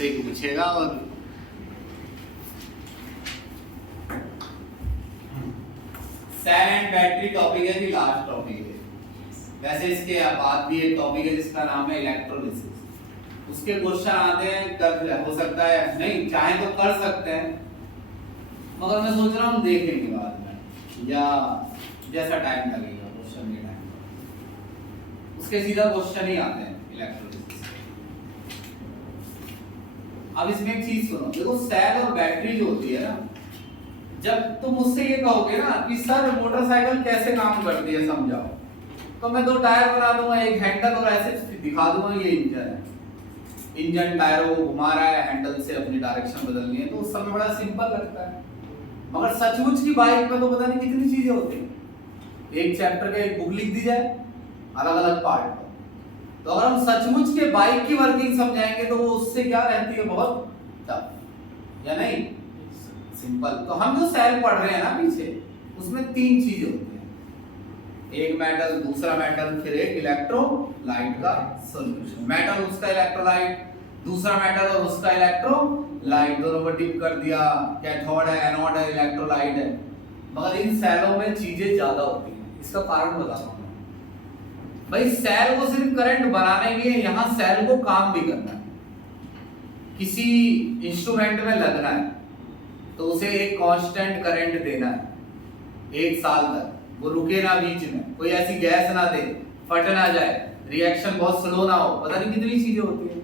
इससे ही पूछेगा। और सेल एंड बैटरी टॉपिक है कि लास्ट टॉपिक है। वैसे इसके बाद भी एक टॉपिक है जिसका नाम है इलेक्ट्रोलिसिस। उसके क्वेश्चन आते हैं, कर हो सकता है नहीं चाहे तो कर सकते हैं, मगर मैं सोच रहा हूँ देखेंगे बाद में या जैसा टाइम लगेगा क्वेश्चन के टाइम उसके सीधा क्वेश्चन ही आते हैं इलेक्ट्रोलिसिस। अब इसमें एक चीज सुनो, देखो सेल और बैटरी जो होती है ना, जब तुम मुझसे ये कहोगे ना कि सर मोटरसाइकिल कैसे काम करती है समझाओ, तो मैं दो टायर बना दूंगा, एक हैंडल और ऐसे दिखा दूंगा ये इंजन है, इंजन टायरों को घुमा रहा है, हैंडल से अपनी डायरेक्शन बदलनी है, तो उस समय बड़ा सिंपल लगता है। मगर सचमुच की बाइक में तो पता नहीं कितनी चीजें होती हैं। एक चैप्टर का एक बुक लिख दी जाए अलग अलग पार्ट, तो अगर हम सचमुच के बाइक की वर्किंग समझाएंगे तो वो उससे क्या रहती है, बहुत टफ या नहीं सिंपल। तो हम जो सेल पढ़ रहे हैं ना पीछे, उसमें तीन चीजें होती हैं, एक मेटल, दूसरा मेटल, फिर एक इलेक्ट्रोलाइट का सॉल्यूशन। मेटल उसका इलेक्ट्रोलाइट, दूसरा मेटल और उसका इलेक्ट्रोलाइट, दोनों को डिप कर दिया, कैथोड है, एनोड है, इलेक्ट्रोलाइट है। मगर इन सेलों में चीजें ज्यादा होती हैं, इसका कारण बताता हूं भाई। सेल को सिर्फ करंट बनाने के लिए यहाँ सेल को काम भी करना है, किसी इंस्ट्रूमेंट में लगना है तो उसे एक कांस्टेंट करंट देना है 1 साल तक, वो रुके ना बीच में, कोई ऐसी गैस ना दे, फट ना जाए, रिएक्शन बहुत स्लो ना हो, पता नहीं कितनी चीजें होती है।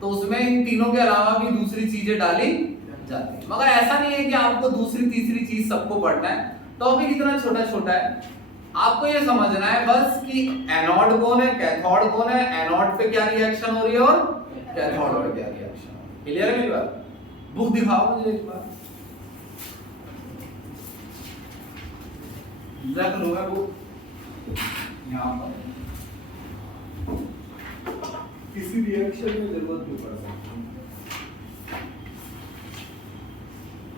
तो उसमें इन तीनों के अलावा भी दूसरी चीजें डाली जाती है। मगर ऐसा नहीं है कि आपको दूसरी तीसरी चीज सबको पढ़ना है, टॉपिक इतना छोटा छोटा है, आपको ये समझना है बस कि एनोड कौन है, कैथोड कौन है, एनोड पे क्या रिएक्शन हो रही है और कैथोड पे क्या रिएक्शन हो रही है। क्लियर है मेरी बात? बुक दिखाओ मुझे एक बार, रख लो मैं बुक यहाँ पर, किसी रिएक्शन में जरूरत नहीं पड़ सकती।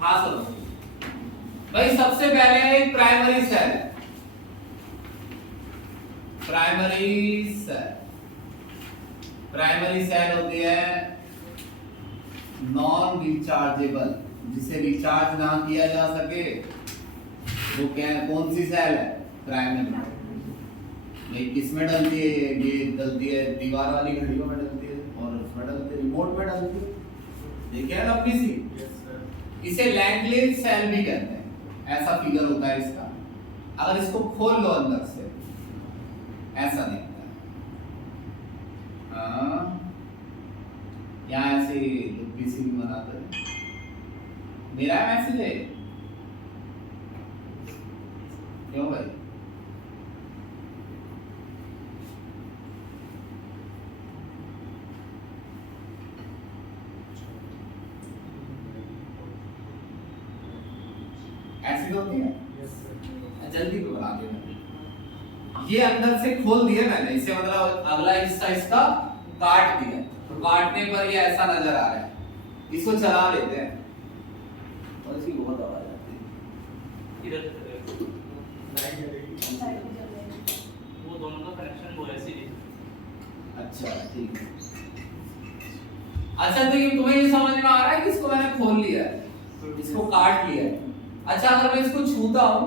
हाँ सर भाई, सबसे पहले एक प्राइमरी सेल, प्राइमरी सेल होती है नॉन रिचार्जेबल, जिसे रिचार्ज ना किया जा सके, वो क्या है, कौन सी सेल है, प्राइमरी। नहीं किसमें डलती है, ये डलती है दीवार वाली घड़ियों में डलती है, और उसमें डलती है, रिमोट में डलती है, देखिए ना अपनी सी। इसे लैंगलेज सेल भी कहते हैं, ऐसा फिगर होता है इसका। अगर इसको खोल लो अंदर से ऐसा दिखता है, यहाँ ऐसे लुप्पी सी भी बनाते हैं। मेरा मैसेज है क्यों भाई? ऐसी तो होती है, जल्दी पे बना दिया। ये अंदर से खोल दिया मैंने इसे, मतलब अगला हिस्सा इसका काट दिया, तो काटने पर ये ऐसा नजर आ रहा है। इसको चला लेते हैं और इसकी बहुत आवाज आती है, वो दोनों का कनेक्शन वो ऐसे ही। अच्छा ठीक है। अच्छा तो ये तुम्हें ये समझ में आ रहा है कि इसको मैंने खोल लिया है, इसको काट लिया है। अच्छा अगर मैं इसको छूता हूँ,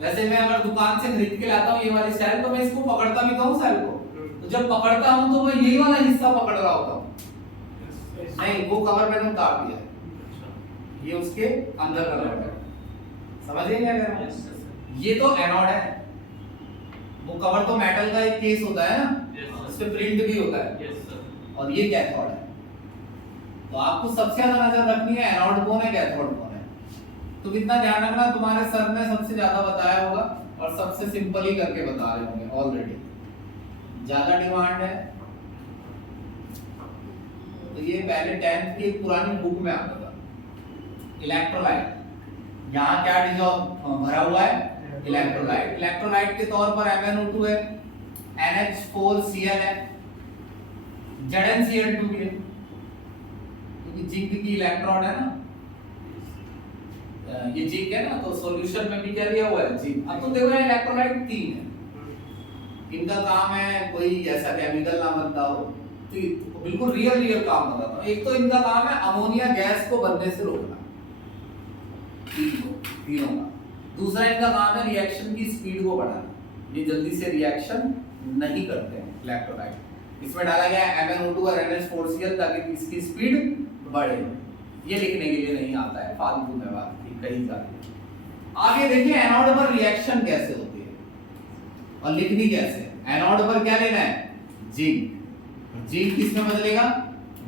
वैसे मैं अगर दुकान से खरीद के लाता हूँ ये वाली सेल, तो मैं इसको पकड़ता भी तो हूँ सेल को, तो जब पकड़ता हूँ तो मैं यही वाला हिस्सा पकड़ रहा होता हूँ, नहीं वो कवर मैंने उतार दिया, ये उसके अंदर का रहा है। समझिए क्या कह रहा हूँ? ये तो एनोड है, वो कवर तो मेटल का एक केस होता है ना, उस पे प्रिंट भी होता है, और ये कैथोड है। तो आपको सबसे ज्यादा नजर रखनी है एनोड कौन है, कैथोड कौन है। तो कितना ध्यान रखना, तुम्हारे सर ने सबसे ज्यादा बताया होगा और सबसे सिंपल ही करके बता रहे होंगे ऑलरेडी, ज्यादा डिमांड है। तो ये पहले 10th की एक पुरानी बुक में आता था, इलेक्ट्रोलाइट। यहाँ क्या डिजॉल्व भरा हुआ है, इलेक्ट्रोलाइट। इलेक्ट्रोलाइट के तौर पर MnO2 है, NH4Cl है, ZnCl2 भी है, क्योंकि जिंक की इलेक्ट्रॉन है ना, ये जिंक है ना, तो सॉल्यूशन में भी क्या लिया हुआ है, जिंक। अब तो देखो इलेक्ट्रोलाइट 3 है, इनका काम है कोई ऐसा केमिकल ना बनता हो बिल्कुल रियल काम बताता हूँ। एक तो इनका काम है अमोनिया गैस को बनने से रोकना, तीनों का। दूसरा इनका काम है रिएक्शन की स्पीड को बढ़ाना, ये जल्दी से रिएक्शन नहीं करते हैं इलेक्ट्रोलाइट। इसमें डाला गया है MnO2 और NH4Cl ताकि इसकी स्पीड बढ़े। ये लिखने के लिए नहीं आता है, फालतू में बात की कहीं जाती है। आगे देखिए एनोड पर रिएक्शन कैसे होती है और लिखनी कैसे। एनोड पर क्या लेना है, जिंक। जिंक किस में बदलेगा,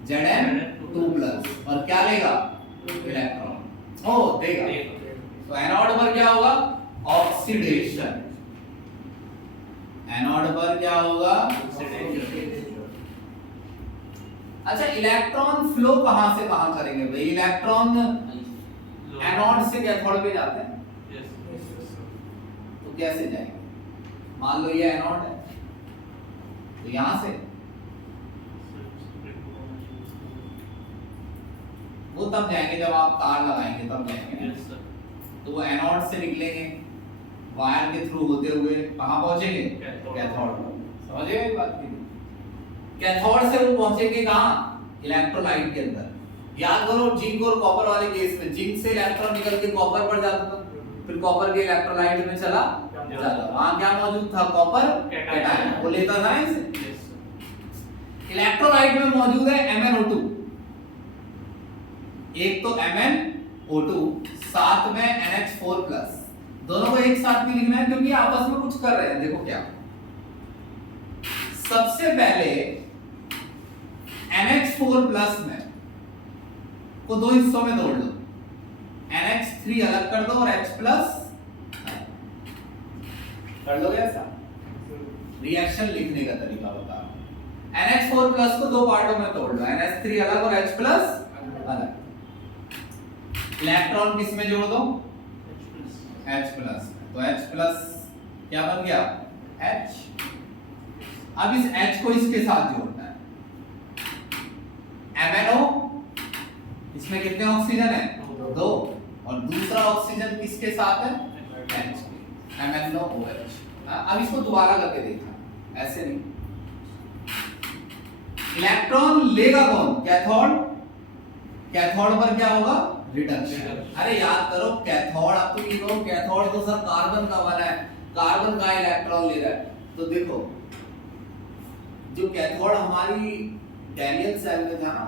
Zn2+ और क्या लेगा, इलेक्ट्रॉन ओ देगा। तो एनोड पर क्या होगा, ऑक्सीडेशन। एनोड पर क्या होगा, अच्छा इलेक्ट्रॉन फ्लो कहां से कहां करेंगे भाई, इलेक्ट्रॉन एनोड से कैथोड पे जाते हैं, तो कैसे जाएंगे, मान लो ये एनोड है तो यहां से, वो तब जाएंगे जब आप तार लगाएंगे तब जाएंगे। तो वो एनोड से निकलेंगे, वायर के थ्रू होते हुए कहां पहुंचेंगे, कैथोड। समझ गए बात की, कैथोड से वो पहुंचेंगे कहां, इलेक्ट्रोलाइट के अंदर। याद करो जिंक और कॉपर वाले केस में जिंक से इलेक्ट्रॉन निकल के कॉपर पर जाता था, फिर कॉपर के इलेक्ट्रोलाइट में चला जाता, वहां क्या मौजूद था, कॉपर कैटायन, वो लेता था ना इसे। इलेक्ट्रोलाइट में मौजूद है MnO2, एक तो MnO2 साथ में NH4+, दोनों को एक साथ भी लिखना है क्योंकि आपस में कुछ कर रहे हैं। देखो क्या, सबसे पहले NH4+ में को दो हिस्सों में तोड़ दो, NH3 अलग कर दो और H+ कर लोगे ऐसा। रिएक्शन लिखने का तरीका बता रहा हूं। NH4+ को दो पार्टों में तोड़ लो, NH3 अलग और H+ अलग। इलेक्ट्रॉन किस में जोड़ दो, H+। तो H+ क्या बन गया, H। अब इस H को इसके साथ जोड़ना है, MnO, इसमें कितने ऑक्सीजन है, 2, और दूसरा ऑक्सीजन किसके साथ है, H के, MnOH। अब इसको दोबारा करके देखना, ऐसे नहीं। इलेक्ट्रॉन लेगा कौन, कैथोड। कैथोड पर क्या होगा, रिडक्शन। अरे याद करो कैथोड, अब तुम ये कहो कैथोड तो सर कार्बन का बना है, कार्बन का इलेक्ट्रॉन ले रहा है, तो देखो जो कैथोड हमारी डैनियल सेल में था ना,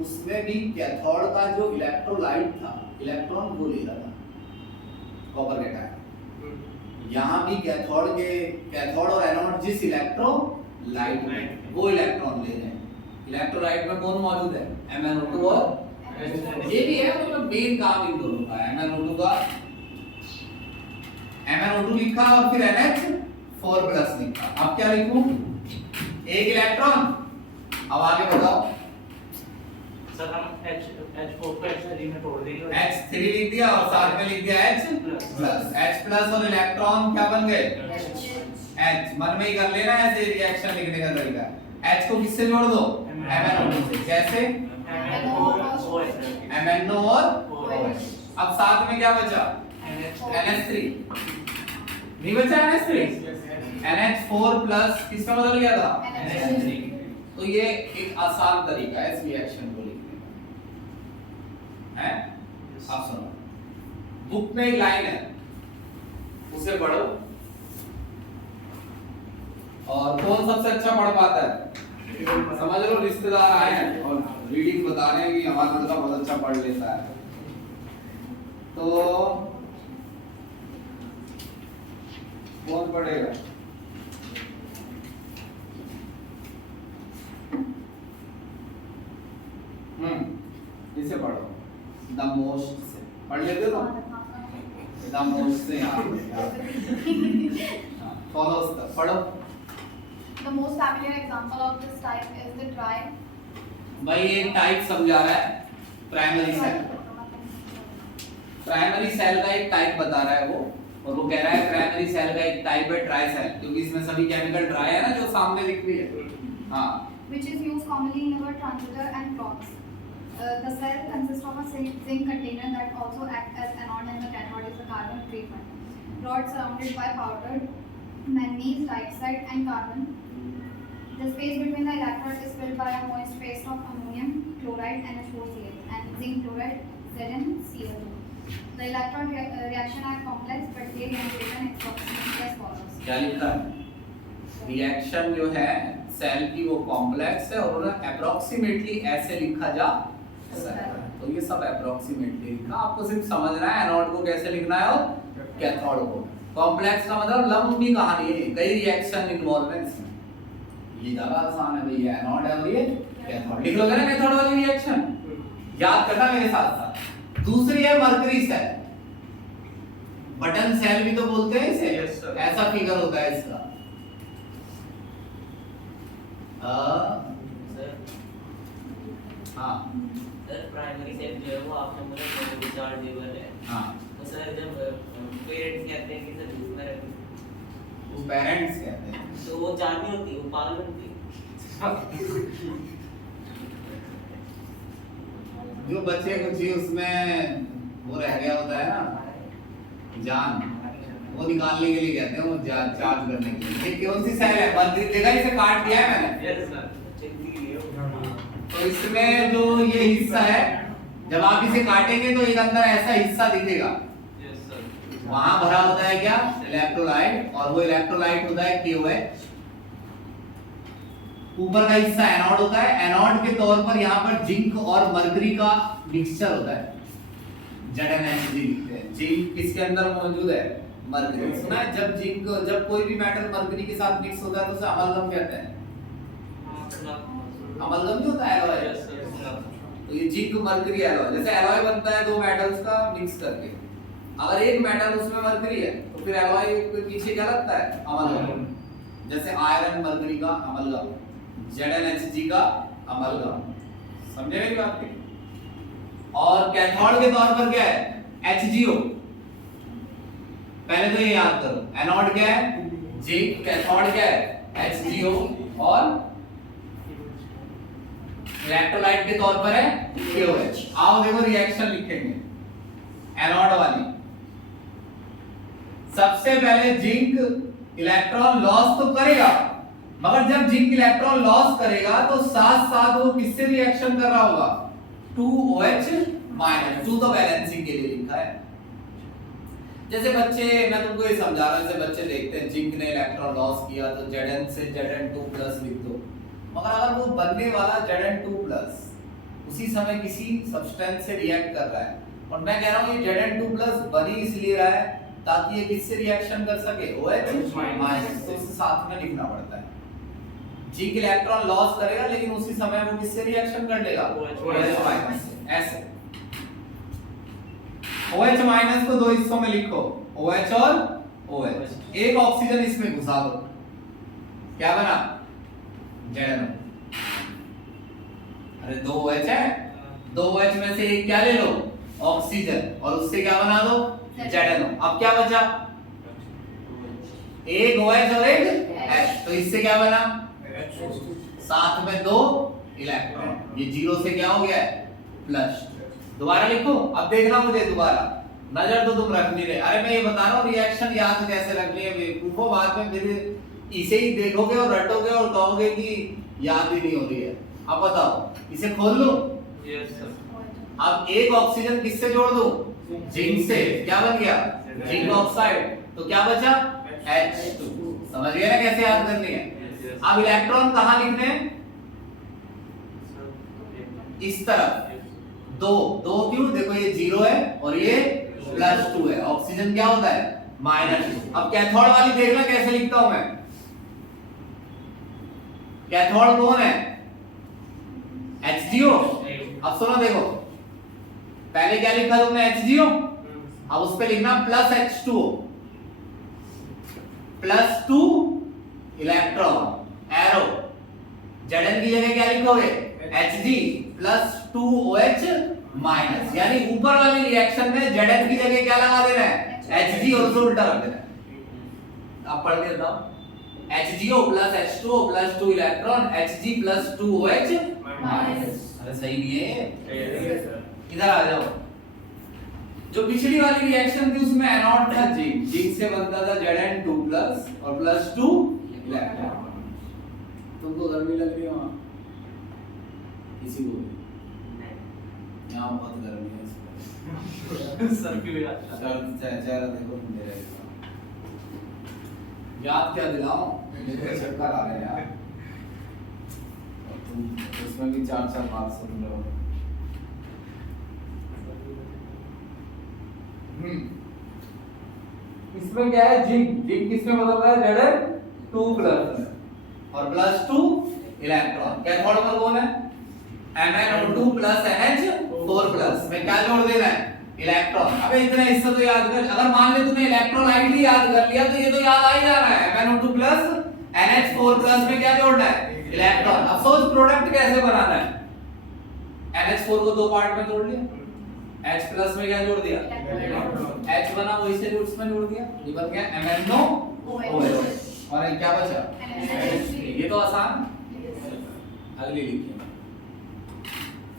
उसमें भी कैथोड का जो इलेक्ट्रोलाइट था, इलेक्ट्रॉन वो ले रहा था, कॉपर कैटायन। यहाँ भी कैथोड और एनोड जिस इलेक्ट्रोलाइट में, वो इलेक्ट्रॉन ले रहे हैं। इलेक्ट्रोलाइट में कौन मौजूद है, MnO2 और ये भी है, मतलब मेन काम इन दोनों का है। MnO2 का, MnO2 लिखा और फिर NH4+ लिखा। अब क्या लिखूं, एक इलेक्ट्रॉन। अब आगे बताओ सर, हम H4 को H3 में तोड़ देंगे, H3 लिख दिया और साथ में लिख दिया H+। H+ और इलेक्ट्रॉन क्या बन गए, H। मन में ही कर लेना ऐसे रिएक्शन लिखने का तरीका। H को किससे जोड़ दो, MnO2 से। कैसे, MnO और OH। अब साथ में क्या बचा, NH3 नहीं बचा, NH3, NH4+ किसमें बदल गया था, NH3। तो ये एक आसान तरीका है इस रिएक्शन को लिखने का, है। आप सुनो, बुक में एक लाइन है, उसे पढ़ो, और कौन सबसे अच्छा पढ़ पाता है, समझ लो रिश्तेदार आए हैं और रीडिंग बता रहे हैं कि हमारा लड़का बहुत अच्छा पढ़ लेता है, तो कौन पढ़ेगा, इसे पढ़ो, द मोस्ट से पढ़ लेते हो, द मोस्ट से फॉलो पढ़ो। The most familiar example of this type is the dry. भाई एक टाइप समझा रहा है, प्राइमरी सेल। प्राइमरी सेल का एक टाइप बता रहा है वो, और वो कह रहा है प्राइमरी सेल का एक टाइप है ड्राई सेल, क्योंकि इसमें सभी केमिकल ड्राई है ना, जो सामने दिख रही है। हाँ, Which is used commonly in our transmitter and clocks. The cell consists of a zinc container that also acts as anode, and the cathode is a carbon treatment. Rod surrounded by powdered manganese dioxide and carbon The space between the electrode is filled by a moist paste of ammonium chloride NH4Cl and zinc chloride ZnCl2. The electrode reaction are complex, but they can be written approximately as follows. क्या लिखा है? Reaction जो है cell की वो complex है और उन्हें अप्रोक्सीमेटली ऐसे लिखा जा सकता है। तो ये सब अप्रोक्सीमेटली लिखा, आपको सिर्फ समझना है एनोड को कैसे लिखना है और कैथोड को। कॉम्प्लेक्स का मतलब लंबी कहानी है, कई रिएक्शन इन्वॉल्व है इसमें। ये ज्यादा आसान है भैया, एनोड है और ये कैथोड। लिख लोगे ना कैथोड वाली रिएक्शन, याद करना मेरे साथ साथ। दूसरी है मरकरी सेल, बटन सेल भी तो बोलते हैं इसे। Yes, sir. ऐसा फिगर होता है इसका। सर हाँ सर प्राइमरी सेल जो है वो आपने बोला रिचार्जेबल है। हाँ, तो सर जब पेरेंट्स कहते हैं कि सर इसमें रखें, वो पेरेंट्स कहते हैं। तो वो चार्ज नहीं होती, वो पाल बनती है। जो बच्चे कुछ ही उसमें वो रह गया होता है ना जान, वो निकालने के लिए कहते हैं, वो चार्ज करने के लिए। ये कौन सी सेल है? बंदी देखा, इसे काट दिया है मैंने। Yes sir. तो इसमें जो ये हिस्सा है, जब आप इसे काटेंगे तो एक अंदर ऐसा हिस्सा दिखेगा। Yes sir. वहां भरा होता है क्या? इलेक्ट्रोलाइट, और वो इलेक्ट्रोलाइट होता है KOH। ऊपर का हिस्सा एनोड होता है। एनोड के तौर पर यहाँ पर जिंक और मरकरी का मिक्सचर होता है, ZnHg लिखते हैं। जिंक किसके अंदर मौजूद है? मरकरी। सुना है जब कोई भी मेटल मरकरी के साथ मिक्स होता है तो उसे अमलगम कहते हैं। अमलगम जो होता है एलॉय। Yes sir. तो ये जिंक मरकरी एलॉय, जैसे एलॉय बनता है दो मेटल्स का मिक्स करके। अगर एक मेटल उसमें मरकरी है तो फिर एलॉय के पीछे क्या लगता है? अमलगम। जैसे आयरन मरकरी का अमलगम, ZnHg का अमलगम। समझे मेरी बात? और कैथोड के तौर पर क्या है? HgO। पहले तो ये याद करो, एनोड क्या है? जिंक, कैथोड क्या है? HgO, और इलेक्ट्रोलाइट के तौर पर है KOH। आओ देखो रिएक्शन लिखेंगे एनोड वाली। सबसे पहले जिंक इलेक्ट्रॉन लॉस तो करेगा, मगर जब जिंक इलेक्ट्रॉन लॉस करेगा तो साथ साथ वो किससे रिएक्शन कर रहा होगा? 2OH minus. 2 तो बैलेंसिंग के लिए लिखा है। जैसे बच्चे, मैं तुमको ये समझा रहा हूं, जैसे बच्चे देखते हैं जिंक ने इलेक्ट्रॉन लॉस किया तो Zn से Zn2+ लिख दो। मगर अगर वो बनने वाला Zn2+ उसी समय किसी सब्सटेंस से रिएक्ट कर रहा है, और मैं कह रहा हूं ये Zn2+ बनी इसलिए रहा है ताकि ये किससे रिएक्शन कर सके? OH minus. तो इसे साथ में लिखना पड़ता है। जिंक इलेक्ट्रॉन लॉस करेगा लेकिन उसी समय वो किससे रिएक्शन कर लेगा? OH minus. ऐसे OH माइनस को दो हिस्सों में लिखो, OH और OH। एक ऑक्सीजन इसमें घुसा दो, क्या बना? ZnO। अरे 2 OH है, 2 OH में से एक क्या ले लो? ऑक्सीजन, और उससे क्या बना दो? ZnO। अब क्या बचा? एक OH और एक H, तो इससे क्या बना? साथ में 2 इलेक्ट्रॉन। ये 0 से क्या हो गया? प्लस। दोबारा लिखो, अब देखना मुझे दोबारा, नजर तो तुम रख नहीं रहे। अरे मैं ये बता रहा हूँ रिएक्शन याद कैसे रखनी है बेवकूफो, बाद में फिर इसे ही देखोगे और रटोगे और कहोगे कि याद ही नहीं हो रही है। अब बताओ, इसे खोल लो। Yes sir. अब एक ऑक्सीजन किससे जोड़ दूं? जिंक से। क्या बन गया? Zinc oxide. तो क्या बचा? H2। समझ गए ना कैसे याद करनी है? अब इलेक्ट्रॉन कहाँ लिखने हैं? इस तरफ। दो क्यों? देखो ये 0 है और ये +2 है। ऑक्सीजन क्या होता है? -2। अब कैथोड वाली देखना कैसे लिखता हूं मैं। कैथोड कौन है? HgO। अब सुनो देखो, पहले क्या लिखा तुमने? HgO। अब उस पे लिखना +H2O, +2 इलेक्ट्रॉन एरो। Zn की जगह क्या लिखोगे? Hg +2OH minus. यानी ऊपर वाली रिएक्शन में Zn की जगह क्या लगा देना है? Hg, और उसे उल्टा कर देना है। अब पढ़ के बताओ, HgO +H2O +2 electron, Hg +2OH minus. अरे सही नहीं है? इधर आ जाओ। जो पिछली वाली रिएक्शन थी उसमें एनोड था जिंक से बनता था Zn2+ और +2 इलेक्ट्रॉन। तो तुमको गर्मी लग रही है वहाँ? किसी को भी? नहीं यहाँ बहुत गर्मी है इस पर। सर क्यों याद था? चेहरा देखो तुम मेरा इसका। याद क्या दिलाओ? मेरे चक्कर आ रहे हैं यार। और तुम उसमें भी 4-4 बात सुन रहे हो। इसमें क्या है? जिंक किसमें बदल रहा है? Zn2 प्लस और +2 इलेक्ट्रॉन। कैथोड पर कौन है? MnO2 प्लस NH4 प्लस में क्या जोड़ देना है? इलेक्ट्रॉन। अबे इतना हिस्सा तो याद कर। अगर मान ले तूने इलेक्ट्रोलाइट भी याद कर लिया तो ये तो याद आ ही जा रहा है। MnO2 प्लस NH4 प्लस में क्या जोड़ना है? इलेक्ट्रॉन। अब सोच प्रोडक्ट कैसे बनाना है? NH4 को दो पार्ट में तोड़ लिया, H प्लस में क्या जोड़ दिया? H बना वही से रूट्स में जोड़ दिया, ये बन गया MnO और ये क्या बचा? ये तो आसान है। अगली लिखिए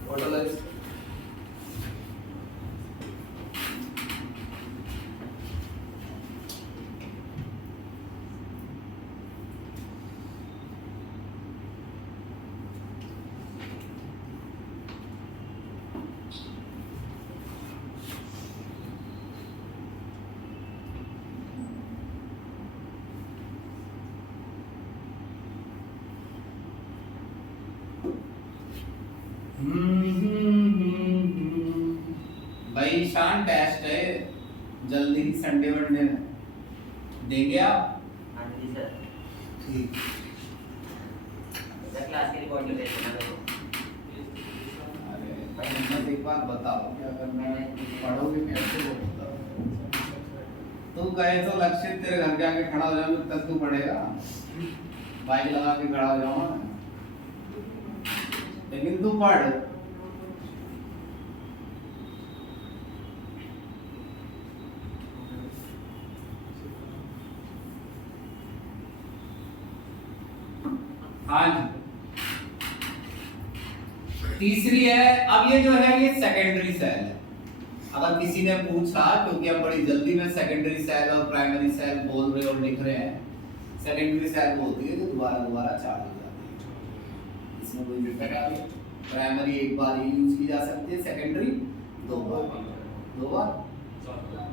टोटल भाई शान टेस्ट है, जल्दी ही संडे वनडे में देंगे आप? हाँ जी सर। ठीक। सर क्लास की रिकॉर्डिंग लेते हैं ना। अरे भाई हिम्मत एक बात बताओ क्या करना है? पढ़ोगे कैसे वो बताओ। तू कहे तो लक्षित तेरे घर के आके खड़ा हो जाऊंगा तब तू पढ़ेगा, बाइक लगा के खड़ा हो जाऊंगा, लेकिन तू पढ़। हाँ जी, तीसरी है। अब ये जो है ये सेकेंडरी सेल है। अगर किसी ने पूछा, क्योंकि हम बड़ी जल्दी में सेकेंडरी सेल और प्राइमरी सेल बोल रहे और लिख रहे हैं, सेकेंडरी सेल बोलती है जो दोबारा चार्ज हो जाती है, इसमें कोई दिक्कत आ रही है? प्राइमरी एक बार ही यूज की जा सकती है, सेकेंडरी दो बार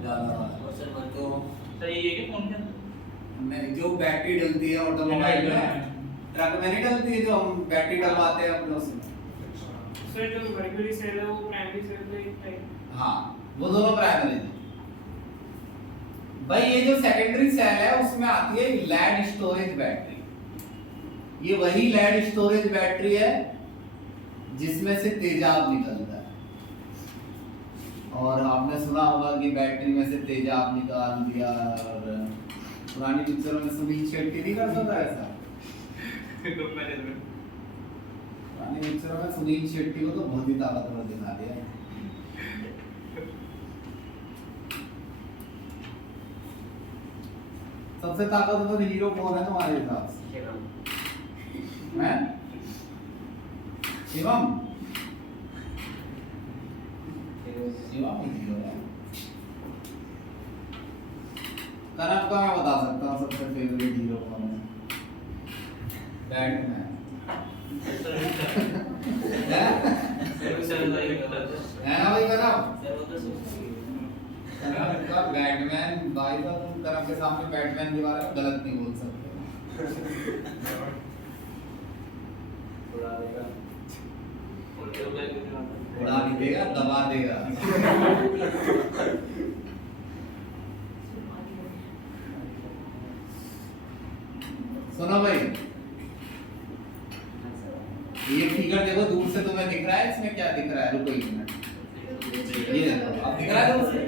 ज्यादा बार। सर वन तो सर ये कि फोन के अंदर मैं जो बैटरी डलती है ऑटोमोबाइल में, ट्रक में नहीं डलती है, जो हम बैटरी डलवाते हैं अपने उसमें। सर जो प्राइमरी सेल है वो प्राइमरी सेल का एक टाइप। हाँ वो दोनों प्राइमरी है भाई। ये जो सेकेंडरी सेल है उसमें आती है लेड स्टोरेज बैटरी। ये वही लेड स्टोरेज बैटरी है जिसमें से तेजाब निकलता है। और आपने सुना होगा कि बैटरी में से तेजाब निकाल दिया, और पुरानी पिक्चरों में सुनील शेट्टी नहीं करता था ऐसा? पुरानी पिक्चरों में सुनील शेट्टी को तो बहुत ही ताकतवर दिखा दिया। सबसे ताकतवर हीरो कौन है तुम्हारे हिसाब से? मैं? शिवम? शिवम ही हीरो है। कनक का मैं बता सकता हूँ सबसे फेवरेट हीरो कौन है? बैटमैन। है ना भाई कनक? सर वो तो सोचती कनक का बैटमैन। भाई साहब तुम कनक के सामने बैटमैन के बारे में गलत नहीं बोल सकते। उड़ा देगा, उड़ा नहीं देगा, दबा देगा। सुनो भाई, ये फिगर देखो दूर से तुम्हें दिख रहा है, इसमें क्या दिख रहा है? रुको एक मिनट, ये देखो अब दिख रहा है दूर से?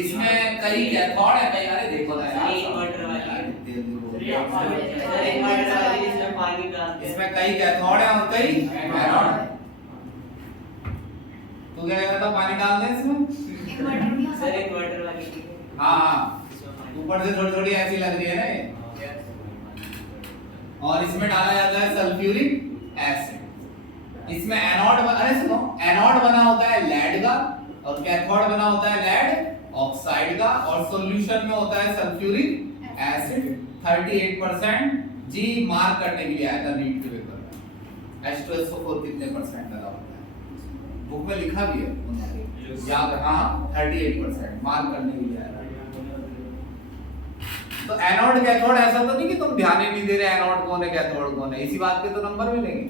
इसमें कई कैथोड है, कई, अरे देखो ना यार, इन्वर्टर वाली यार, तेज बोल सर रहे हो। इन्वर्टर वाली इसमें पानी डालते हैं। इसमें कई कैथोड है और कई एनोड है। तो क्या कहता था पानी डाल दे इसमें? सर इन्वर्टर वाली हाँ हाँ, ऊपर से थोड़ी थोड़ी ऐसी लग रही है ना ये। और इसमें डाला जाता है सल्फ्यूरिक एसिड। इसमें एनोड, अरे सुनो, एनोड बना होता है लेड का और कैथोड बना होता है लेड ऑक्साइड का, और सॉल्यूशन में होता है सल्फ्यूरिक एसिड 38% जी मार्क करने के लिए आया था नीट के पेपर में H2SO4 कितने परसेंट लगा होता है, बुक में लिखा भी है उन्होंने, याद हाँ 38% मार्क करने के लिए आया था। तो एनोड कैथोड ऐसा तो नहीं कि तुम ध्यान ही नहीं दे रहे एनोड कौन है कैथोड कौन है, इसी बात के तो नंबर मिलेंगे।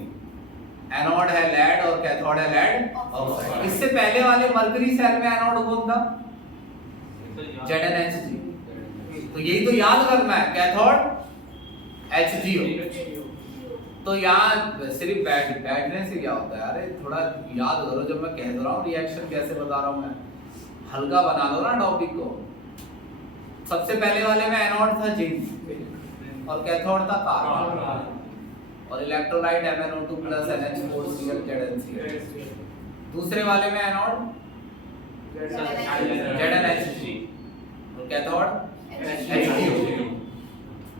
एनोड है लेड और कैथोड है लेड ऑक्साइड। इससे पहले वाले मरकरी सेल में एनोड कौन था, ZnHg। तो यही तो याद करना है, कैथोड HgO। तो यहाँ सिर्फ बैठने से क्या होता है, अरे थोड़ा याद करो, जब मैं कह रहा हूँ रिएक्शन कैसे बता रहा हूँ मैं, हल्का बना दो ना टॉपिक को। सबसे पहले वाले में एनोड था जिंक और कैथोड था कार्बन और electrolyte MnO2 plus NH4Cl ZnCl। दूसरे वाले में एनोड ZnHg और कैथोड HgO,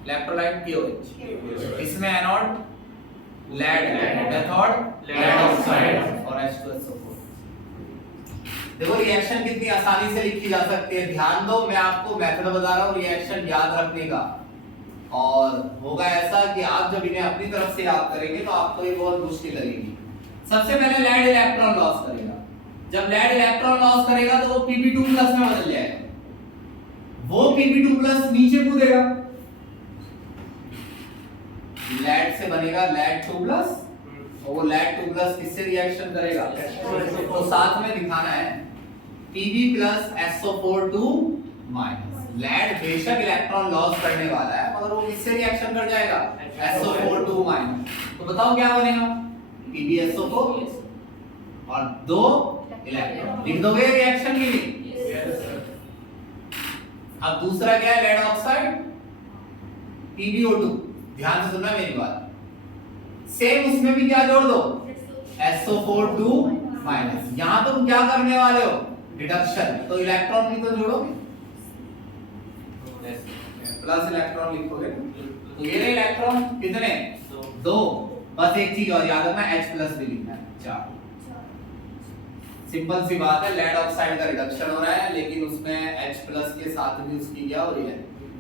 इलेक्ट्रोलाइट KOH। इसमें एनोड लेड है, कैथोड लेड ऑक्साइड और H2SO4। देखो रिएक्शन कितनी आसानी से लिखी जा सकती है, ध्यान दो मैं आपको मेथड बता रहा हूँ रिएक्शन याद रखने का। और होगा ऐसा कि आप जब इन्हें अपनी तरफ से याद करेंगे तो आपको ये बहुत मुश्किल लगेगी। सबसे पहले लेड इलेक्ट्रॉन लॉस करेगा, जब लेड इलेक्ट्रॉन लॉस करेगा तो वो Pb2 प्लस में बदल जाएगा, वो Pb2 प्लस नीचे कूदेगा, लेड से बनेगा लेड 2 प्लस और वो लेड 2 प्लस किससे रिएक्शन करेगा, तो साथ में दिखाना है Pb plus SO4 minus. Lead बेशक इलेक्ट्रॉन लॉस करने वाला है मगर वो किससे रिएक्शन कर जाएगा, SO4 माइनस। तो बताओ क्या बनेगा, PbSO4 और 2 इलेक्ट्रॉन। लिख दोगे रिएक्शन के लिए। अब दूसरा क्या है, लेड ऑक्साइड PbO2। ध्यान से सुनना मेरी बात, सेम उसमें भी क्या जोड़ दो, SO4 माइनस। यहां तुम क्या करने वाले हो, डिडक्शन, तो इलेक्ट्रॉन भी तो जोड़ोगे, प्लस इलेक्ट्रॉन लिखोगे। तो ये रहे इलेक्ट्रॉन कितने, 2। बस एक चीज और याद रखना, H प्लस भी लिखना है, 4। सिंपल सी बात है, लेड ऑक्साइड का रिडक्शन हो रहा है लेकिन उसमें H प्लस के साथ भी उसकी क्या हो रही है,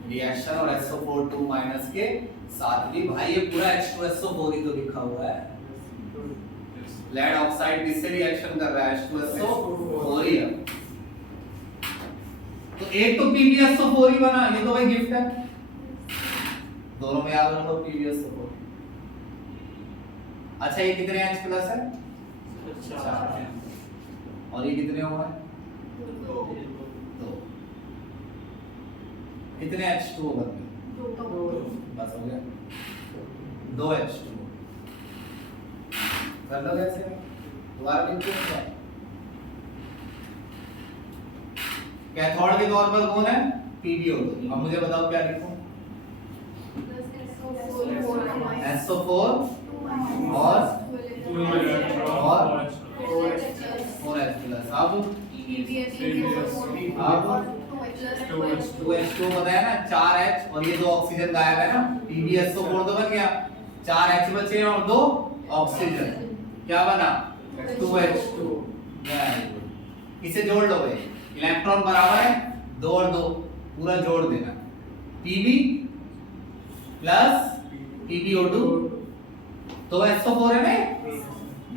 रिएक्शन, और SO4 माइनस के साथ भी। भाई ये पूरा H2SO4 ही तो लिखा हुआ है। लेड ऑक्साइड किससे रिएक्शन कर रहा है, H2SO4 ही है। तो एक तो PbSO4 ही बना, ये तो भाई गिफ्ट है, दोनों में याद रखो PbSO4। अच्छा ये कितने H प्लस है, 4। और ये कितने हुआ है, 2। कितने H2O बन गए, बस हो गया, 2 H2O। कर लो कैसे, दोबारा लिखते हैं। कैथोड के तौर पर कौन है, PbO2। अब मुझे बताओ क्या लिखूं, SO4 और 4H प्लस। अब 2H2O बताया ना, 4H और ये 2 ऑक्सीजन गायब है ना, PbSO4 तो बन गया, 4H बचे और 2 ऑक्सीजन, क्या बना 2H2। इसे जोड़ लो भाई, इलेक्ट्रॉन बराबर है 2 और 2, पूरा जोड़ देना, Pb प्लस PbO2, 2 SO4 है ना,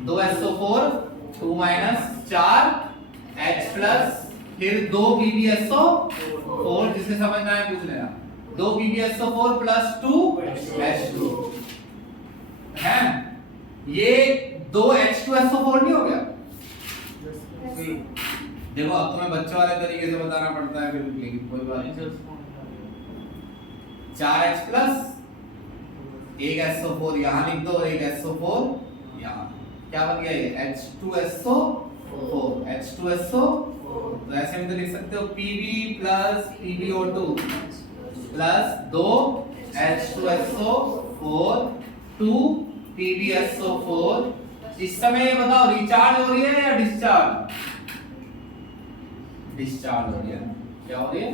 2 SO4 2 माइनस 4 H प्लस फिर 2 PbSO4, जिसे समझना है पूछ लेना, 2 PbSO4 प्लस 2 H2 है, ये 2 H2SO4 नहीं हो गया। देखो अब तुम्हें बच्चों वाले तरीके से बताना पड़ता है फिर, लेकिन कोई बात नहीं। 4H प्लस एक SO4 यहाँ लिख दो और एक SO4 यहाँ, क्या बन गया ये H2SO4, H2SO4। तो ऐसे में तो लिख सकते हो Pb plus PbO2 plus 2 H2SO4 2 PbSO4। इस समय ये बताओ रिचार्ज हो रही है या डिस्चार्ज, डिस्चार्ज हो रही है, क्या हो रही है,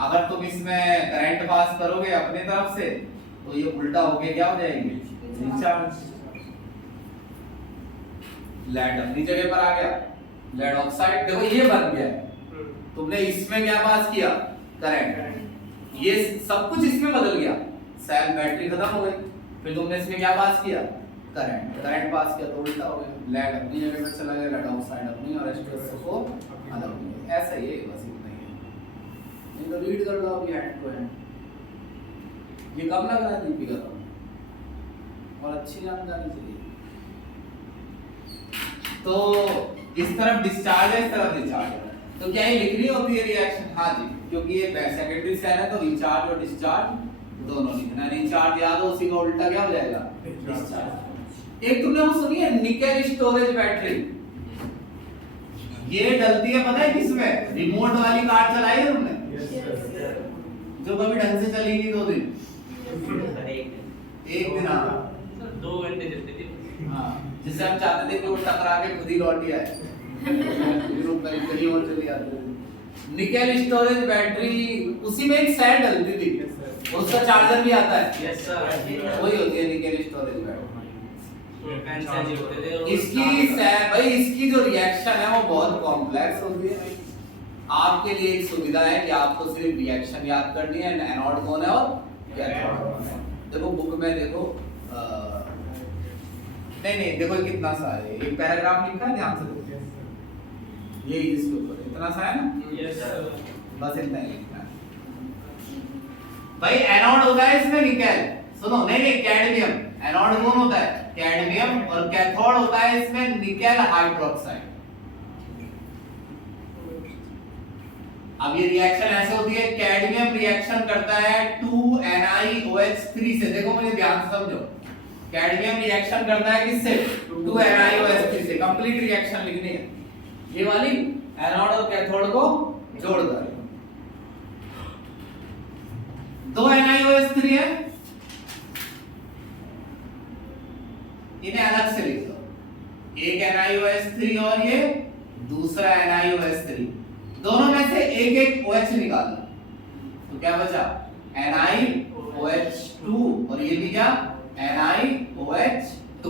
अगर तुम इसमें करंट पास करोगे अपने तरफ से तो ये उल्टा होके क्या हो जाएगी, डिस्चार्ज। लेड अपनी जगह पर आ गया, लेड ऑक्साइड देखो ये बन गया, तुमने इसमें क्या पास किया, करंट, ये सब कुछ इसमें बदल गया, सेल बैटरी खत्म हो गई, फिर तुमने इसमें क्या पास किया, करंट पास किया, तो उल्टा हो गया, लेड अपनी जगह पे चला गया, लेड ऑक्साइड अपनी और H2SO4 अलग हो गया। ऐसा ही है, बस इतना ही है। इनको रीड कर लो अभी हैंड टू हैंड। ये कब लग रहा है दीपिका को, और अच्छी जानकारी चाहिए। तो इस तरफ डिस्चार्ज है, इस तरफ डिस्चार्ज है, तो क्या ये लिखनी होती है रिएक्शन? हाँ जी, क्योंकि ये सेकेंडरी सेल है तो रिचार्ज और डिस्चार्ज दोनों लिखना है। रिचार्ज याद हो, उसी का उल्टा क्या हो जाएगा, डिस्चार्ज। एक तुमने वो सुनी है निकेल स्टोरेज बैटरी, ये डलती है पता है किसमें, रिमोट वाली कार चलाई है तुमने, जो कभी ढंग से चली नहीं 2 दिन, एक दिन हाँ 2 घंटे चलती थी। हाँ, जिससे हम चाहते थे कि वो टकरा के खुद ही लौट ही आए, ग्रुप में कहीं और चली जाती थी। निकेल स्टोरेज बैटरी, उसी में एक सेल डलती थी, उसका चार्जर भी आता है। यस सर, वही होती है निकेल स्टोरेज बैटरी। एनर्जी होते थे और इसकी भाई इसकी जो रिएक्शन है वो बहुत कॉम्प्लेक्स होती है। आपके लिए एक सुविधा है कि आपको सिर्फ रिएक्शन याद करनी है, एनोड कौन है और कैथोड कौन है। देखो बुक में देखो, नहीं देखो ये कितना सा है, एक पैराग्राफ लिखा है, ध्यान से देखो, ये इसके ऊपर इतना सा है ना, यस सर, बस इतना ही लिखना है भाई। एनोड होता है इसमें निकेल, सुनो, नहीं कैडमियम, एनोड कौन होता है, कैडमियम, और कैथोड होता है इसमें निकेल हाइड्रोक्साइड। अब ये रिएक्शन ऐसे होती है, कैडमियम रिएक्शन करता है 2NiOH3 से, देखो मुझे ध्यान से समझो, कैडमियम रिएक्शन करता है किससे, 2NiOH3 से। कंप्लीट रिएक्शन लिखनी है, ये वाली एनोड और कैथोड को जोड़ दो। 2 NiOH3 है, इन्हें अलग से लिख दो, एक NiOH3 और ये दूसरा NiOH3, दोनों में से एक एक OH निकाल लो, तो क्या बचा, NiOH2, और ये भी क्या, NiOH2,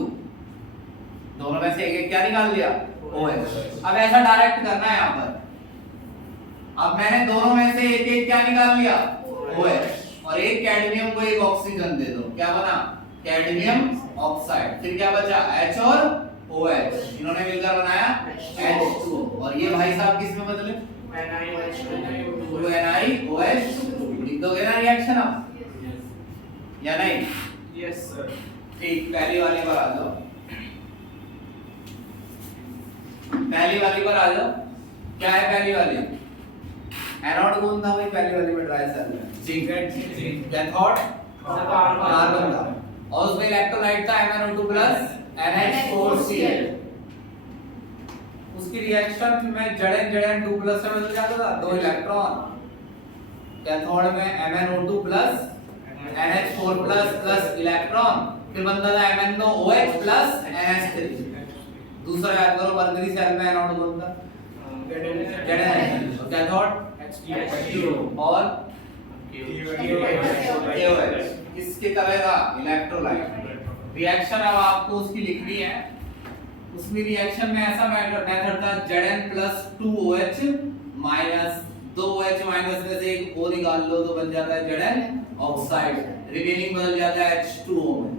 दोनों में से एक एक क्या निकाल लिया, OH। अब ऐसा डायरेक्ट करना है यहाँ पर, अब मैंने दोनों में से एक एक क्या निकाल लिया, OH, और एक कैडमियम को एक ऑक्सीजन दे दो, क्या बना, कैडमियम ऑक्साइड। फिर क्या बचा, H और OH, इन्होंने मिलकर बनाया H2O, और ये भाई साहब किस में बदले, NiOH2। लिख दोगे ना रिएक्शन आप, या नहीं? Yes sir. ठीक, पहली वाली पर आ जाओ, पहली वाली पर आ जाओ। क्या है पहली वाली, एनोड कौन था भाई पहली वाली में, ड्राई सेल में जिंक, कैथोड कार्बन था, और उसमें इलेक्ट्रोलाइट था MnO2+ NH4Cl। उसकी रिएक्शन में Zn2+ से बदल जाता था, 2 इलेक्ट्रॉन, कैथोड में MnO2+ NH4+ इलेक्ट्रॉन, फिर बनता था MnOH+ NH3। दूसरा याद करो, मरकरी सेल में एनोड कौन था, Zn, और कैथोड H2O और KOH। किसके तरह था, इलेक्ट्रोलाइट। रिएक्शन अब आपको उसकी लिखनी है, उसमें रिएक्शन में ऐसा मेथड था, Zn+2OH माइनस 2OH माइनस में से एक O निकाल लो तो बन जाता है Zn ऑक्साइड, रिमेनिंग बदल जाता है H2O में।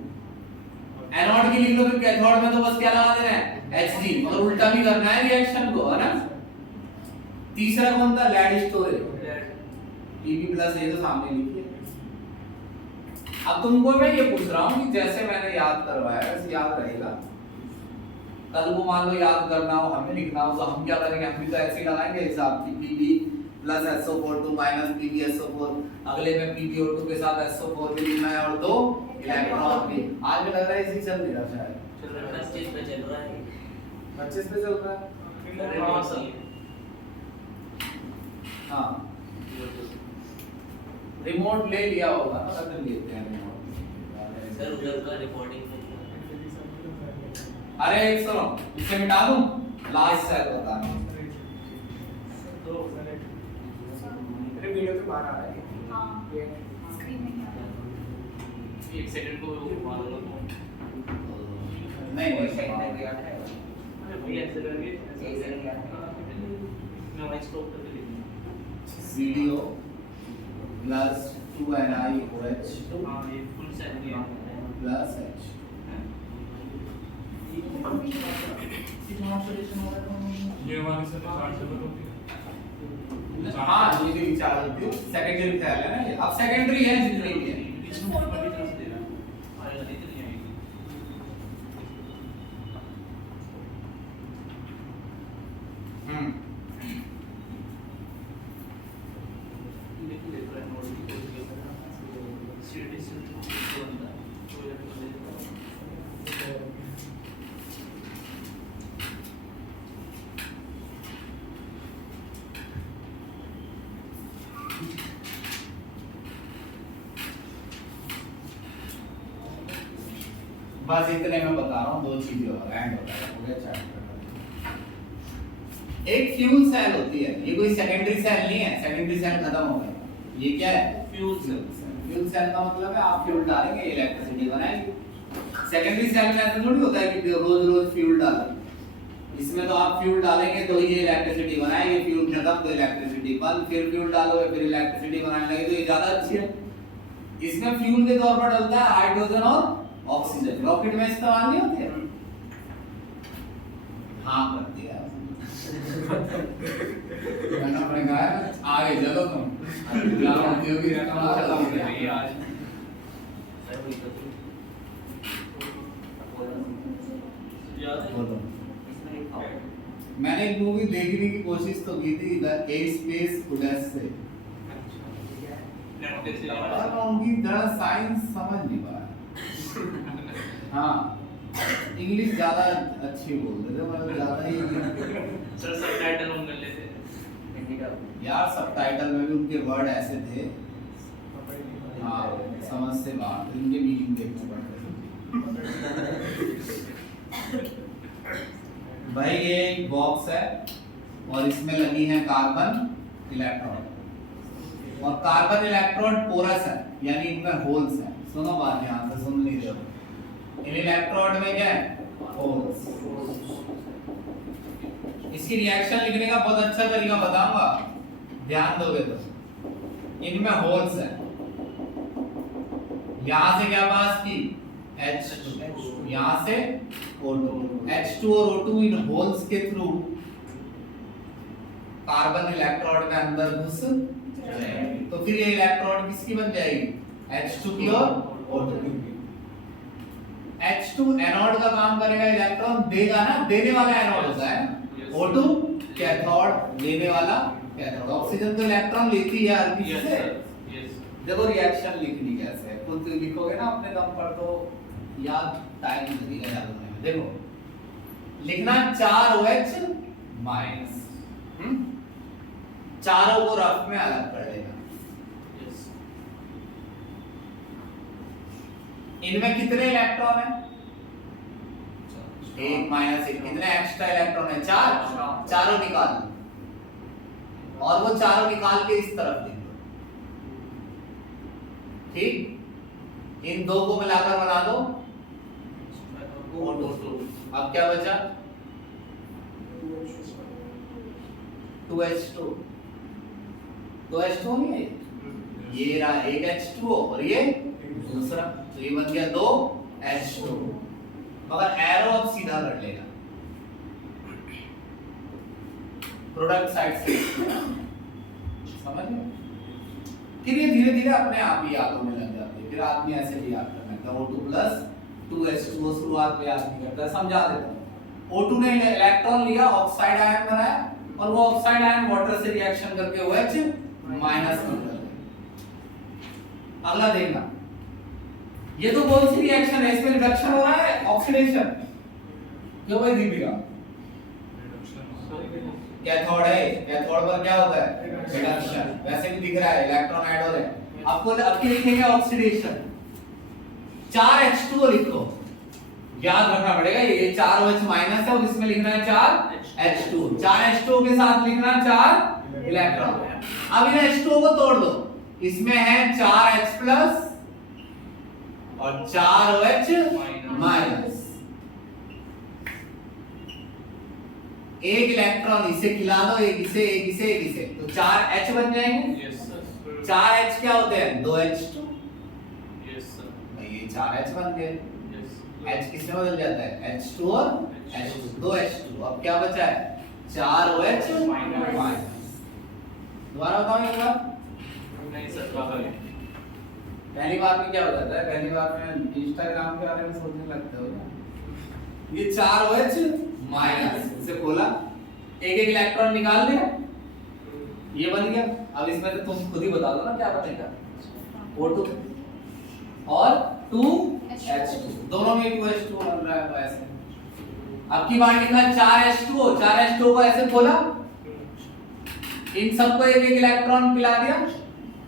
एनोड की लिख लो, फिर कैथोड में तो बस क्या लगा देना है, Hg, और उल्टा भी करना है रिएक्शन को, है ना। तीसरा कौन था, लेड स्टोरेज, Pb+ ये तो सामने लिखिए। अब तुमको मैं ये पूछ रहा हूँ कि जैसे मैंने याद करवाया वैसे याद रहेगा, कल को मान लो याद करना हो, हमें लिखना हो, तो हम क्या करेंगे, हम भी तो ऐसे ही लगाएंगे हिसाब की, Pb+SO4 माइनस PbSO4, अगले में PbO2 के साथ SO4 भी लिखना है और 2 इलेक्ट्रॉन भी। आज में लग रहा है इसी चल नहीं रहा शायद, 25 पे चल रहा है, 25 पे चल रहा है। हाँ, रिमोट ले लिया होगा ना, रख लेते हैं रिमोट। सर उधर का रिकॉर्डिंग अरे एक सुनो, इसे मिटा दूं, लास्ट सेल बताना। अरे वीडियो तो बाहर आ रहा है, हाँ, स्क्रीन में क्या आ रहा है? 1 सेकंड को मारूंगा नहीं अरे भैया ऐसे करके एक सेकंड यार, मैं वाइस स्टॉप करके लिखूंगा। वीडियो प्लस 2NiOH2 हाँ ये फुल सेल दिया प्लस H। ये वाली से चार्जेबल होती है। हाँ ये भी विचार होती है, सेकेंडरी ख्याल है ना ये, अब सेकेंडरी है जितनी भी है। इसमें ऊपर की तरफ से दे रहा आएगा इतनी आएगी लेकिन देखो नोट की कोई नहीं है सीडी से तो बंदा कोई नहीं बस इतने में बता रहा हूँ, दो चीजें और एंड होता है, हो गया चैप्टर। एक फ्यूल सेल होती है, ये कोई सेकेंडरी सेल नहीं है, सेकेंडरी सेल खत्म हो गया। ये क्या है? Fuel cell. फ्यूल सेल का मतलब है आप फ्यूल डालेंगे इलेक्ट्रिसिटी बनाएंगे। सेकेंडरी सेल में ऐसा थोड़ी होता है कि रोज रोज फ्यूल डालो, इसमें तो आप फ्यूल डालेंगे तो ये इलेक्ट्रिसिटी बनाएंगे, फ्यूल खत्म तो इलेक्ट्रिसिटी बंद, फिर फ्यूल डालोगे फिर इलेक्ट्रिसिटी बनाने लगे, तो ये ज्यादा अच्छी है। इसमें फ्यूल के तौर पर डलता है हाइड्रोजन और ऑक्सीजन, रॉकेट में इस्तेमाल नहीं होते। हाँ करती है करना पड़ेगा, आगे चलो तुम उद्योगी बोलो। मैंने एक मूवी देखने की कोशिश तो की थी, द स्पेस ओडेसी, पर उनकी जरा साइंस समझ नहीं पाया। हाँ इंग्लिश ज्यादा अच्छी बोलते थे, मतलब ज्यादा ही सर सबटाइटल ऑन कर लेते यार सबटाइटल में भी उनके वर्ड ऐसे थे, हाँ समझ से बाहर, इनके मीनिंग देखने पड़ते थे। भाई ये एक बॉक्स है और इसमें लगी है कार्बन इलेक्ट्रॉन, और कार्बन इलेक्ट्रोड पोरस है, यानी इनमें होल्स हैं। सुनो बात ध्यान से, सुन लीजिए। इन इलेक्ट्रोड में क्या है? होल्स। इसकी रिएक्शन लिखने का बहुत अच्छा तरीका बताऊंगा, ध्यान दोगे तो। इनमें होल्स है, यहां से क्या पास की? H2, यहां से O2, H2 और O2 इन होल्स के थ्रू कार्बन इलेक्ट्रोड में अंदर घुस जाएगी, तो फिर ये इलेक्ट्रोड किसकी बन जाएगी? H2 की और O2 की। H2 एनोड का काम करेगा, इलेक्ट्रॉन देगा ना, देने वाला एनोड होता है। O2 कैथोड, देने वाला कैथोड। ऑक्सीजन तो इलेक्ट्रॉन लेती है हर किसी से। देखो रिएक्शन लिखनी कैसे है, खुद लिखोगे ना अपने दम पर तो याद टाइम लगेगा याद होने में। देखो लिखना 4OH माइनस, चारों को रफ में अलग कर लेना। इनमें कितने इलेक्ट्रॉन है? 1 माइनस 1, कितने एक्स्ट्रा इलेक्ट्रॉन है? 4, चारों निकाल लो, और वो चारों निकाल के इस तरफ लिख दो, ठीक। इन दो को मिलाकर बना दो O2। अब क्या बचा? 2H2, 2H2 नहीं है ये रहा, एक H2O और ये दूसरा, तो ये बन गया 2H2। मगर एरो अब सीधा कर लेना, प्रोडक्ट साइड से, समझ गए? फिर ये धीरे धीरे अपने आप ही याद होने लग जाते हैं, फिर आदमी ऐसे भी याद करना है। O2 प्लस 2H2O शुरुआत में याद नहीं करता, समझा देता हूं। O2 ने इलेक्ट्रॉन लिया, ऑक्साइड आयन बनाया, और वो ऑक्साइड आयन वाटर से रिएक्शन करके OH माइनस बन गया। अगला देखना, ये तो कौन सी रिएक्शन है? इसमें रिडक्शन हो रहा है, ऑक्सीडेशन। क्यों भाई दीपिका? कैथोड है, कैथोड पर क्या होता है? रिडक्शन। वैसे भी दिख रहा है इलेक्ट्रॉन ऐड हो रहे हैं। आपको अब क्या लिखेंगे? ऑक्सीडेशन। 4H2O लिखो, याद रखना पड़ेगा, ये 4OH माइनस है और इसमें लिखना है 4H2। 4H2O के साथ लिखना 4 इलेक्ट्रॉन। अब इन H2O को तोड़ दो, इसमें है 4H प्लस और 4OH माइनस। एक इलेक्ट्रॉन इसे खिला दो, एक इसे, एक इसे, एक इसे, तो 4H बन जाएंगे। 4 H क्या होते हैं? 2 H2। यस सर ये 4 H बन गए। यस H किसमें बदल जाता है? H2 और H2, 2 H2। अब क्या बचा है? 4 OH माइनस। दोबारा बताओ एक बार। नहीं सर बाबा पहली बार में क्या हो जाता है? पहली बार में इंस्टाग्राम के बारे में सोचने लगते हो क्या? ये 4 OH माइनस, इसे खोला, एक एक इलेक्ट्रॉन निकाल दिया, ये बन गया। अब इसमें तो तुम खुद ही बता दो ना क्या बनेगा। O2 और 2H2, दोनों में 2H2 बन रहा है वैसे। अब की बार लिखा 4H2O, 4H2O को ऐसे खोला, इन सबको एक एक इलेक्ट्रॉन पिला दिया,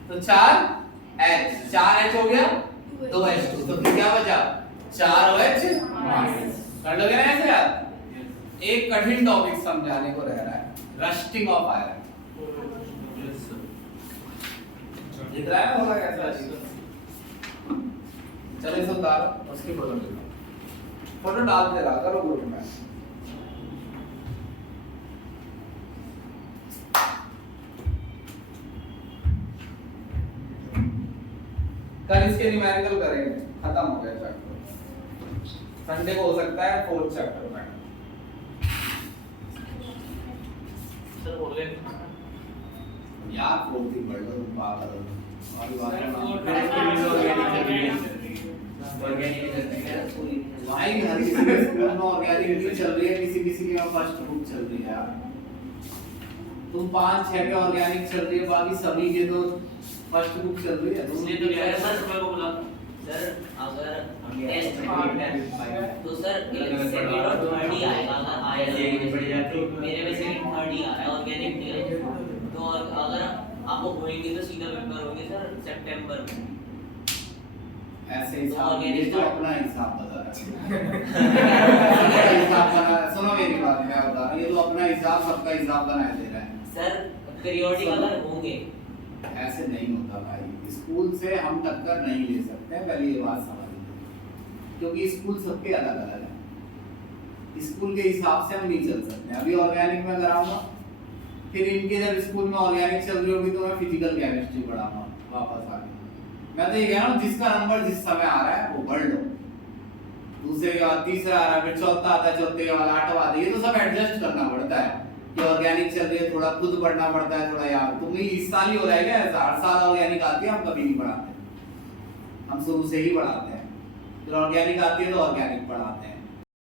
तो 4H, 4H हो गया, 2H2, तो फिर क्या बचा? 4OH minus. कर लोगे ना ऐसे यार? एक कठिन टॉपिक समझाने को रह रहा है, rusting of iron. Yes sir दिख रहा है ना होगा कैसा चीज? चलो इसे उतारो, उसकी फोटो ले लो, फोटो डालते रहा करो ग्रुप में। कल इसके न्यूमेरिकल करेंगे, खत्म हो गया चैप्टर। संडे को हो सकता है 4th चैप्टर में। सर हो गए यार 4th ही पढ़ लो, तुम बात करो अभी बात भाई हर किसी के स्कूल में ऑर्गेनिक चल रही है, किसी किसी के फर्स्ट बुक चल रही है यार। तुम 5-6 के ऑर्गेनिक चल रही है, बाकी सभी के तो फर्स्ट बुक चल रही है। इसलिए तो कह रहे सर सुबह को बोला सर अगर टेस्ट तो सर सेकंड और थर्ड ही आएगा। अगर आया मेरे में सेकंड थर्ड ही आ रहा है, ऑर्गेनिक नहीं है। तो और अगर आपको होएंगे तो सीधा पेपर होंगे सर सितंबर में। ऐसे हिसाब ये तो अपना हिसाब बता रहा है। हिसाब बना, सुनो मेरी बात, मैं बता रहा हूं, ये तो अपना हिसाब सबका हिसाब बनाए दे रहा है। सर पीरियोडिक अगर होंगे ऐसे नहीं होता भाई, स्कूल से हम टक्कर नहीं ले सकते, पहले ये बात समझ लो, क्योंकि स्कूल सबके अलग अलग है। स्कूल के हिसाब से हम नहीं चल सकते। अभी ऑर्गेनिक में कराऊंगा, फिर इनके जब स्कूल में ऑर्गेनिक चल रही होगी तो मैं फिजिकल केमिस्ट्री पढ़ाऊंगा वापस आके। मैं तो ये कह रहा हूँ जिसका नंबर जिस समय आ रहा है वो पढ़ लो, दूसरे के बाद तीसरा आ रहा है, फिर चौथा आता है, चौथे के बाद 8वां आता है, ये तो सब एडजस्ट करना पड़ता है। कि ऑर्गेनिक चल रही है, थोड़ा खुद पढ़ना पड़ता है, थोड़ा यार तुम्हें इस साल ही हो रहा है क्या? हर साल ऑर्गेनिक आती है, हम कभी नहीं पढ़ाते, हम शुरू से ही पढ़ाते हैं। फिर ऑर्गेनिक आती है तो ऑर्गेनिक पढ़ाते हैं।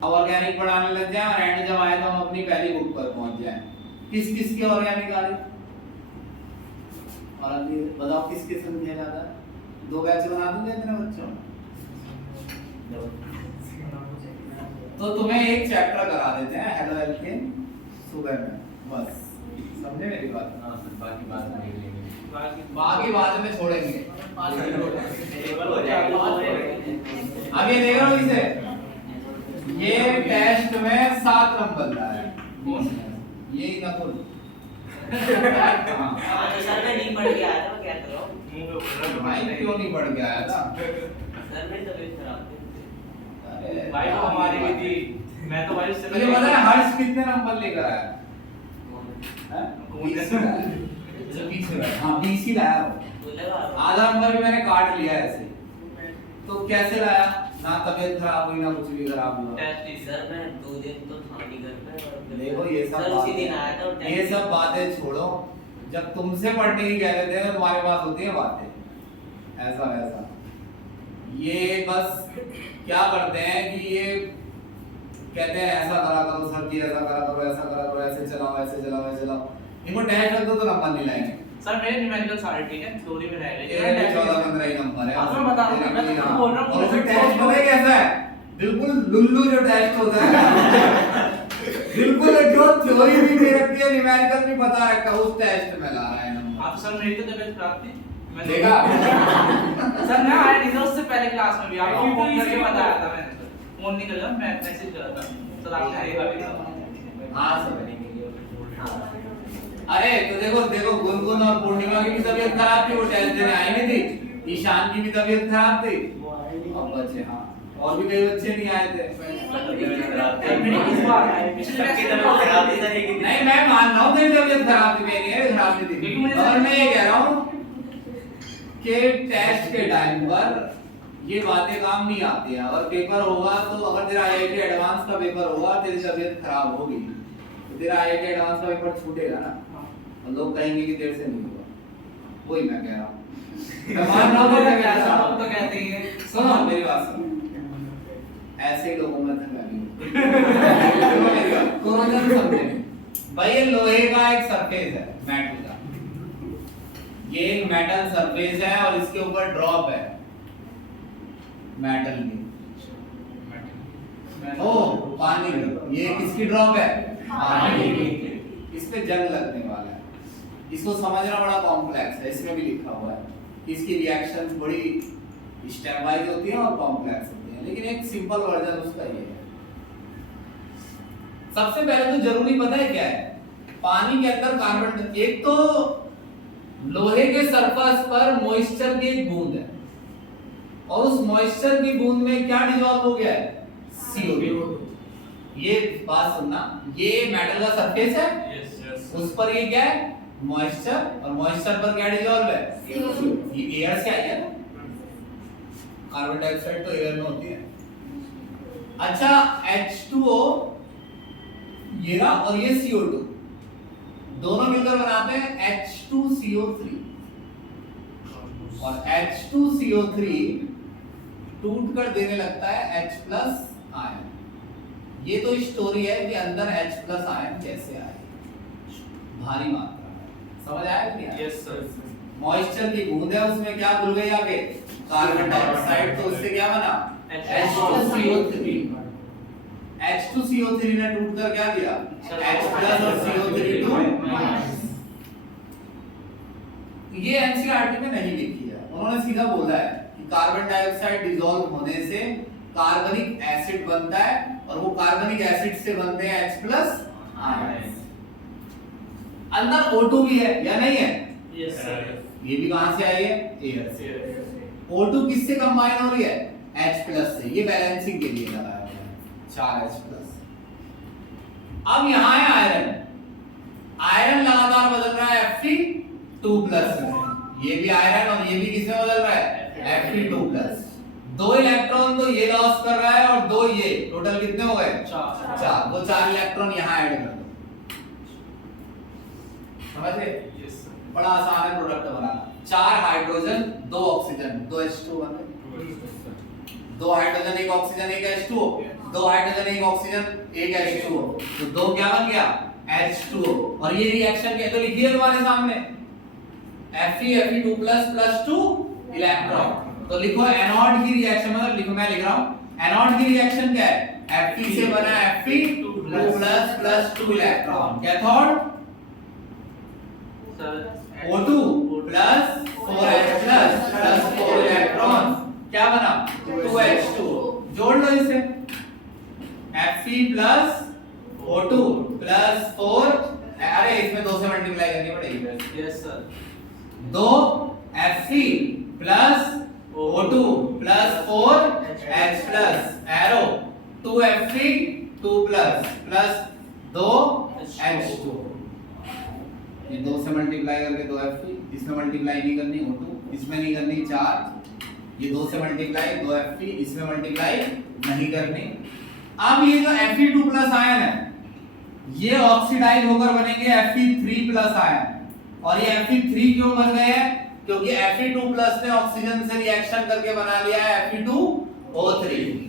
अब ऑर्गेनिक पढ़ाने लग जाए और एंड जब आए तो हम अपनी पहली बुक पर पहुंच जाए। किस किस की ऑर्गेनिक आ रही? और अभी बताओ किस किस संख्या ज्यादा? 2 बैच बना दूंगा इतने बच्चों में, तो तुम्हें एक चैप्टर करा देते हैं हेलो एल्केन सुबह में, बस समझे मेरी बात? हाँ सर, बाकी बात नहीं लेंगे। बाकी बाद में छोड़ेंगे। टेबल हो जाएगा। अब ये देख रहे हो इसे, ये टेस्ट में 7 नंबर ला है, ये नकुल। हाँ तो सर मैं नहीं पढ़ के आया था, मैं क्या करूँ? भाई क्यों नहीं पढ़ के आया था? सर मेरी तबीयत खराब थी। अरे भाई वो हमारी भी थी, मैं तो भाई उससे मुझे पता है हर्ष कितने नंबर लेकर आया है? 20 लाया। जो पीछे बैठा, हाँ 20 ही लाया वो। बोलेगा आधा नंबर भी मैंने काट लिया ऐसे। तो कैसे लाया? ना तबीयत खराब हुई ना कुछ भी खराब हुआ। टेस्ट ही सर मैं 2 दिन तो था नहीं घर पे और देखो ये सब सर उसी दिन आया था और बातें, ये सब बातें छोड़ो। जब तुमसे पढ़ने की कह रहे थे तुम्हारे पास होती है बातें ऐसा वैसा। ये बस क्या करते हैं कि ये कहते हैं ऐसा करा करो सर जी, ऐसा करा करो, ऐसा करा करो, ऐसे चलाओ, ऐसे चलाओ, ऐसे चलाओ। इनको टेस्ट रख दो तो नंबर नहीं लाएंगे। सर मेरे न्यूमेरिकल सारे ठीक है, थ्योरी में रह गए। ये 14-15 ही नंबर है। हाँ, तो मैं बता रहा हूँ, मैं तो बोल रहा हूँ, और फिर टेस्ट पता है कैसा है? बिल्कुल लुल्लू जो टेस्ट होता है। बिल्कुल जो थ्योरी भी दे रखी है, न्यूमेरिकल भी बता रखा है, उस टेस्ट में ला रहा है नंबर। हाँ तो सर मेरी तो तबीयत खराब थी, मैं देखा? सर मैं आया नहीं था उससे पहले क्लास में भी, आपको फोन करके बताया था मैंने सर, फोन नहीं करा, मैं मैसेज करा था सर, आपने देखा भी था। हाँ सर। अरे तो देखो गुनगुन और पूर्णिमा की भी तबीयत खराब थी, वो टेस्ट देने आई नहीं थी। ईशान की भी तबीयत खराब थी। अब बच्चे हाँ और भी कई बच्चे नहीं आए थे। नहीं मैं मान रहा हूँ तेरी तबीयत खराब थी, मेरी खराब नहीं थी। और मैं ये कह रहा हूँ के टेस्ट के टाइम पर ये बातें काम नहीं आती है। अगर पेपर होगा तो अगर तेरा आईआईटी एडवांस का पेपर होगा, तेरी तबीयत खराब होगी तो तेरा आईआईटी एडवांस का पेपर छूटेगा ना, और लोग कहेंगे कि तेरे से नहीं होगा। वही मैं कह रहा हूँ। मैं मान रहा हूँ मैं कह रहा हूँ। तो कहते हैं सुनो मेरी बात सुनो, ऐसे ही लोगों में धक्का नहीं कोरोजन समझे भाई। ये लोहे का एक सरफेस है, मेटल का, ये एक मेटल सरफेस है और इसके ऊपर ड्रॉप है मेटल की। ओ पानी की, ये किसकी ड्रॉप है? पानी की। इस पे जंग लगने वाला है। इसको समझना बड़ा कॉम्प्लेक्स है, इसमें भी लिखा हुआ है। इसकी रिएक्शंस बड़ी स्टेप वाइज होती है और कॉम्प्लेक्स होती है, लेकिन एक सिंपल वर्जन उसका ये है। सबसे पहले तो जरूरी पता है क्या है, पानी के अंदर कार्बन, एक तो लोहे के सरफेस पर मॉइस्चर की एक बूंद है और उस मॉइस्चर की बूंद में क्या डिसॉल्व हो गया है? CO2। ये बात सुनना, ये मेटल का सरफेस है, उस पर ये क्या है? मॉइस्चर, और मॉइस्चर पर क्या डिसॉल्व है? CO2। ये एयर से आई है ना, कार्बन डाइऑक्साइड तो एयर में होती है। अच्छा H2O ये रहा और ये CO2 दोनों मिलकर बनाते हैं H2CO3 और H2CO3 टूट कर देने लगता है H+ आयन। ये तो स्टोरी है कि अंदर H+ आयन कैसे आए, भारी मात्रा में। समझ आया कि नहीं? Yes sir. मॉइस्चर की बूंद है, उसमें क्या घुल गई आगे? कार्बन डाइऑक्साइड, तो उससे क्या बना? H2CO3। H2CO3 ने टूटकर क्या दिया? H+ और CO3 टू। ये एनसीईआरटी में नहीं लिखी है, उन्होंने सीधा बोला है कि कार्बन डाइऑक्साइड डिसॉल्व होने से कार्बनिक एसिड बनता है और वो कार्बनिक एसिड से बनते हैं H+ आयन। अंदर O2 भी है या नहीं है? Yes sir. ये भी कहां से आई है? एयर से। O2 किससे कंबाइन हो रही है? H+ से। ये बैलेंसिंग के लिए लगाया हुआ है 4H+। अब यहां है आयरन, आयरन लगातार बदल रहा है Fe2+ में। ये भी आयरन और ये भी किसमें बदल रहा है? Fe2+। 2 इलेक्ट्रॉन तो ये लॉस कर रहा है और 2 ये, टोटल कितने हो गए? 4। वो 4 इलेक्ट्रॉन यहां ऐड कर दो। समझ गए? Yes sir. बड़ा आसान है प्रोडक्ट बनाना। 4 हाइड्रोजन 2 ऑक्सीजन 2 H2 बन गए। 2 hydrogen 1 oxygen 1 H2O, 2 hydrogen 1 oxygen 1 H2O, तो 2 क्या बन गया? H2O। और ये रिएक्शन क्या तो लिखिए तुम्हारे सामने, Fe2+ 2 इलेक्ट्रॉन। तो लिखो एनोड की रिएक्शन, मतलब लिखो, मैं लिख रहा हूं एनोड की रिएक्शन क्या है? Fe से बना Fe2+ 2 electron. Cathode sir O2 plus 4H+ plus 4 electron, क्या बना? 2H2। जोड़ लो इसे, Fe प्लस O2 प्लस 4, अरे इसमें 2 से मल्टीप्लाई करनी पड़ेगी। Yes sir. 2 Fe plus O2 plus 4H plus arrow 2 Fe 2 plus 2 H2। ये 2 से मल्टीप्लाई करके 2 Fe, इसमें मल्टीप्लाई नहीं करनी O2, इसमें नहीं करनी 4, ये 2 से मल्टीप्लाई 2 Fe, इसमें मल्टीप्लाई नहीं करनी। अब ये जो Fe2+ आयन है ये ऑक्सीडाइज होकर बनेंगे Fe3+ आयन। और ये Fe3 क्यों बन गए हैं? क्योंकि Fe2+ ने ऑक्सीजन से रिएक्शन करके बना लिया है Fe2O3।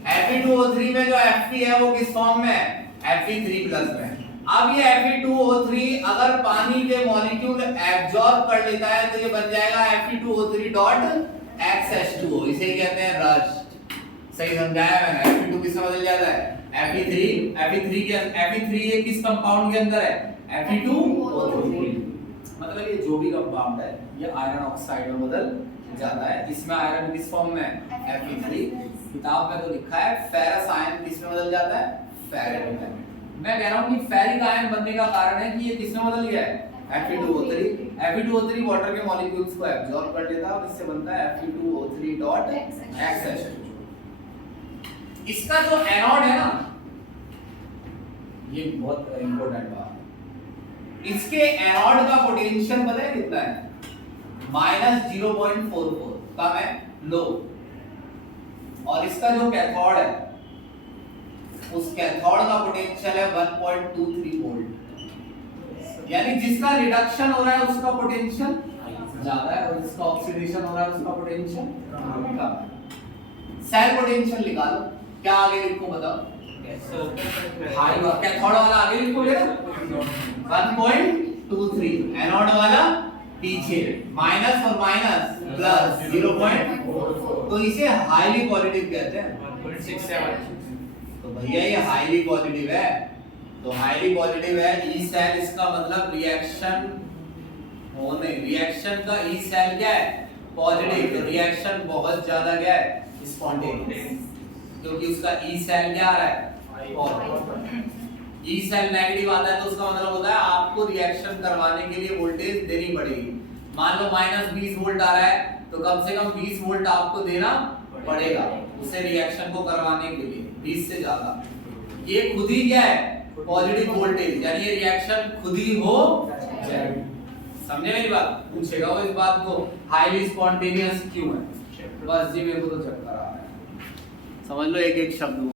Fe2O3 में जो Fe है वो किस फॉर्म में है? Fe3+ में। अब ये Fe2O3 अगर पानी के मॉलिक्यूल एब्जॉर्ब कर लेता है तो ये बन जाएगा Fe2O3.XH2O। इसे ही कहते हैं रस्ट। सही समझाया मैंने? Fe2 किसमें बदल जाता है? Fe3 ये किस कंपाउंड के अंदर है? Fe2O3। मतलब ये जो भी कंपाउंड है ये आयरन ऑक्साइड में बदल जाता है। इसमें आयरन किस फॉर्म में है? Fe3। किताब में तो लिखा है फेरस आयन किसमें बदल जाता है? फेरिक में। मैं कह रहा हूं कि फेरिक आयन बनने का कारण है कि ये किसमें बदल गया है? Fe2O3। Fe2O3 वाटर के मॉलिक्यूल्स को एब्जॉर्ब कर लेता है और इससे बनता है Fe2O3.XH2। इसका जो एनोड है ना, ये बहुत इंपॉर्टेंट बात है, इसके एनोड का पोटेंशियल पता है कितना है? माइनस 0.44 कम है, लो। और इसका जो कैथोड है उस कैथोड का पोटेंशियल है 1.23 वोल्ट, यानी जिसका रिडक्शन हो रहा है उसका पोटेंशियल ज्यादा है और जिसका ऑक्सीडेशन हो रहा है उसका पोटेंशियल कम है। सेल पोटेंशियल निकालो, क्या आगे लिखो बताओ? हाई वाला कैथोड वाला आगे लिखोगे ना 1.23, एनोड वाला पीछे माइनस और माइनस प्लस 0.44, तो इसे हाईली पॉजिटिव कहते हैं। 1.67 तो भैया ये हाईली पॉजिटिव है, तो हाईली पॉजिटिव है ई सेल, इसका मतलब रिएक्शन होने, रिएक्शन का ई सेल क्या है? पॉजिटिव। रिएक्शन बहुत ज्यादा क्या है? स्पॉन्टेनियस, क्योंकि उसका ई सेल क्या आ रहा है? ई सेल नेगेटिव आता है तो उसका मतलब होता है आपको रिएक्शन करवाने के लिए वोल्टेज देनी पड़ेगी। मान लो माइनस 20 वोल्ट आ रहा है तो कम से कम 20 वोल्ट आपको देना पड़ेगा उसे रिएक्शन को करवाने के लिए, 20 से ज्यादा। ये खुद ही क्या है? पॉजिटिव वोल्टेज, यानी ये रिएक्शन खुद ही हो जाएगी। समझे मेरी बात? पूछेगा वो इस बात को हाईली स्पॉन्टेनियस क्यों है। बस जी मेरे को तो चक्कर आ रहा है, समझ लो एक एक शब्द।